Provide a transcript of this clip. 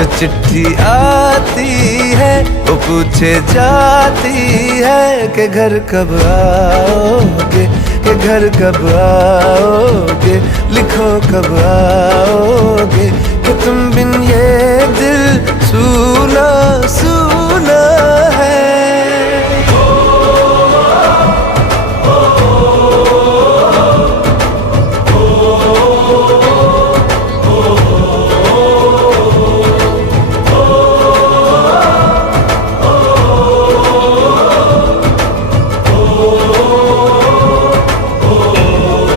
जो चिट्ठी आती है वो पूछे जाती है कि घर कब आओगे, कि घर कब आओगे, लिखो कब आओगे, कि तुम बिन ये दिल सूना